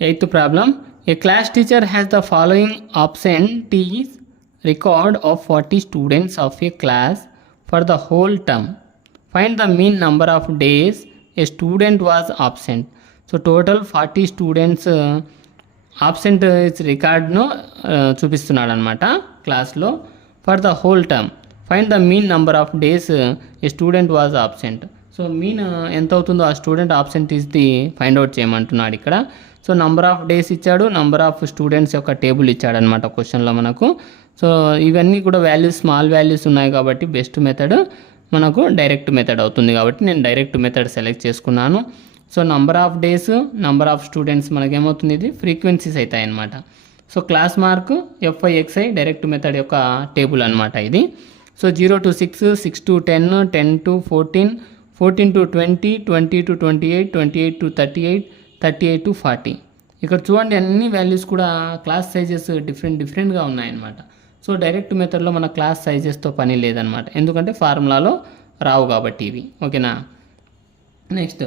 Eighth problem. A class teacher has the following absentees record of 40 students of a class for the whole term. Find the mean number of days a student was absent. So total 40 students absent రికార్డ్ను చూపిస్తున్నాడు అనమాట క్లాస్లో. For the whole term find the mean number of days A student was absent. So mean ఎంత అవుతుందో ఆ student ఆబ్సెంటీస్ది find out చేయమంటున్నాడు ఇక్కడ. So number of days ఇచ్చాడు, number of students యొక్క టేబుల్ ఇచ్చాడనమాట క్వశ్చన్లో మనకు. సో ఇవన్నీ కూడా వాల్యూస్ స్మాల్ వాల్యూస్ ఉన్నాయి కాబట్టి బెస్ట్ మెథడ్ మనకు డైరెక్ట్ మెథడ్ అవుతుంది కాబట్టి నేను డైరెక్ట్ మెథడ్ సెలెక్ట్ చేసుకున్నాను. So number of days, number of students మనకేమవుతుంది, ఇది ఫ్రీక్వెన్సీస్ అవుతాయి అన్నమాట. So class mark FI/XI direct method యొక్క టేబుల్ అనమాట ఇది. So 0 to 6, 6 to 10, 10 to 14, 14 to 20, 20 to 28, 28 to 38, 38 to 40. ఇక్కడ చూడండి అన్ని వాల్యూస్ కూడా క్లాస్ సైజెస్ డిఫరెంట్గా ఉన్నాయన్నమాట. సో డైరెక్ట్ మెథడ్లో మన క్లాస్ సైజెస్తో పని లేదనమాట, ఎందుకంటే ఫార్ములాలో రావు కాబట్టి ఇవి. ఓకేనా. Next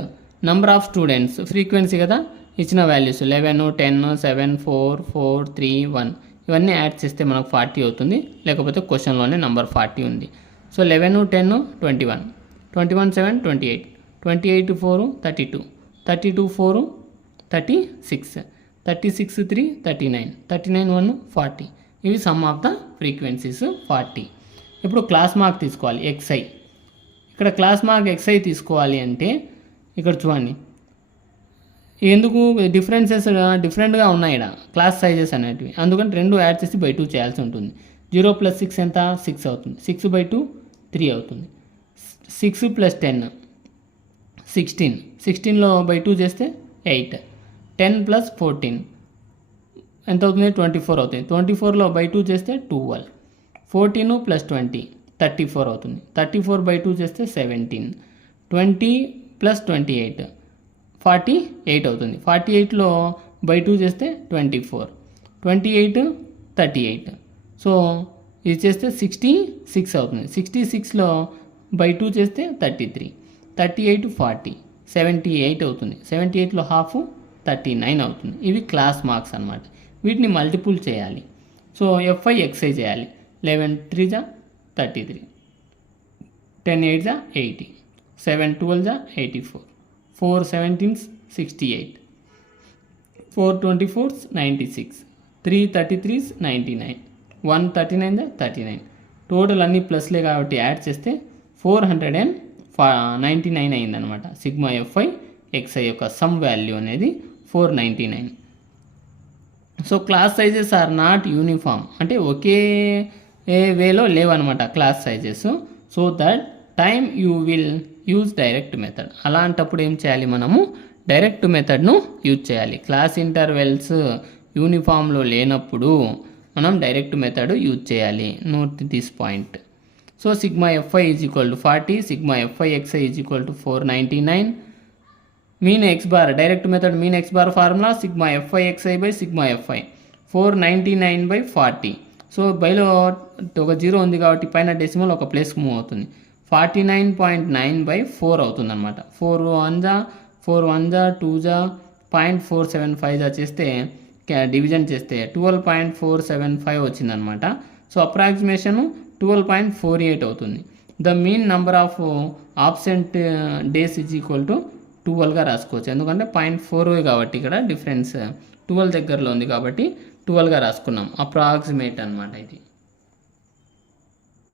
number of students frequency కదా, ఇచ్చిన వాల్యూస్ 11, 10, 7, 4, 4, 3, 1 ఇవన్నీ యాడ్ చేస్తే మనకు 40 అవుతుంది. లేకపోతే క్వశ్చన్లోనే నంబర్ 40 ఉంది. సో 11, 10, 21, 21, 7, 28, 28, 4, 32, 32, 4, 36, 36, 3, 39, 39, 1, 40. ఇవి సమ్ ఆఫ్ ద ఫ్రీక్వెన్సీస్ 40. ఇప్పుడు క్లాస్ మార్క్ తీసుకోవాలి XI. ఇక్కడ క్లాస్ మార్క్ XI తీసుకోవాలి అంటే ఇక్కడ చూడండి ఎందుకు డిఫరెన్సెస్ డిఫరెంట్గా ఉన్నాయి ఇక్కడ క్లాస్ సైజెస్ అనేటివి, అందుకని 2 యాడ్ చేసి బై 2 చేయాల్సి ఉంటుంది. 0 + 6 ఎంత, 6 అవుతుంది. 6/2 3 అవుతుంది. 6 + 10 16, 16లో బై 2 చేస్తే 8, 10 + 14 ఎంత అవుతుంది, 24 అవుతుంది. 24లో బై 2 చేస్తే 12, 14 + 20 34 అవుతుంది. 34/2 చేస్తే 17, 20 + 28 48 అవుతుంది. 48లో బై 2 చేస్తే 24, 28 38. సో ఇది చేస్తే 66 అవుతుంది. 66లో బై 2 చేస్తే 33, 38 40, 78 అవుతుంది. 78లో హాఫ్ 39 అవుతుంది. ఇవి క్లాస్ మార్క్స్ అనమాట. వీటిని మల్టిపుల్ చేయాలి. సో FI/XI చేయాలి. 11 3 33, 10 8 80, 7 12 84, 4 17 68, 4 24 96, 3 33 99, 1 39 39. టోటల్ అన్ని ప్లస్లే కాబట్టి యాడ్ చేస్తే 499 అయిందనమాట. సిగ్మా FI/XI యొక్క సమ్ వాల్యూ అనేది 499. So class sizes are not uniform, అంటే ఒకే వేలో లేవన్నమాట class sizes. So that time you will use direct method. అలాంటప్పుడు ఏం చేయాలి, మనము డైరెక్ట్ మెథడ్ను యూజ్ చేయాలి. క్లాస్ ఇంటర్వెల్స్ యూనిఫామ్లో లేనప్పుడు మనం డైరెక్ట్ మెథడ్ యూజ్ చేయాలి. Note this point. So sigma FI = 40, sigma FI/XI = 499. Mean X bar direct method mean X bar formula sigma FI/XI/సిగ్మా FI 499/40. సో బైలో ఒక 0 ఉంది కాబట్టి పైన డెసిమల్ ఒక ప్లేస్ మూవ్ అవుతుంది. 49.9/4 అవుతుంది అనమాట. 4 1 4 1 2 0.475 చేస్తే డివిజన్ చేస్తే 12.475 వచ్చిందనమాట. సో అప్రాక్సిమేషన్ 12.48 అవుతుంది. The mean number of absent days = 12గా రాసుకోవచ్చు, ఎందుకంటే 0.4 కాబట్టి ఇక్కడ డిఫరెన్స్ 12 దగ్గరలో ఉంది కాబట్టి 12గా రాసుకున్నాం. అప్రాక్సిమేట్ అనమాట ఇది.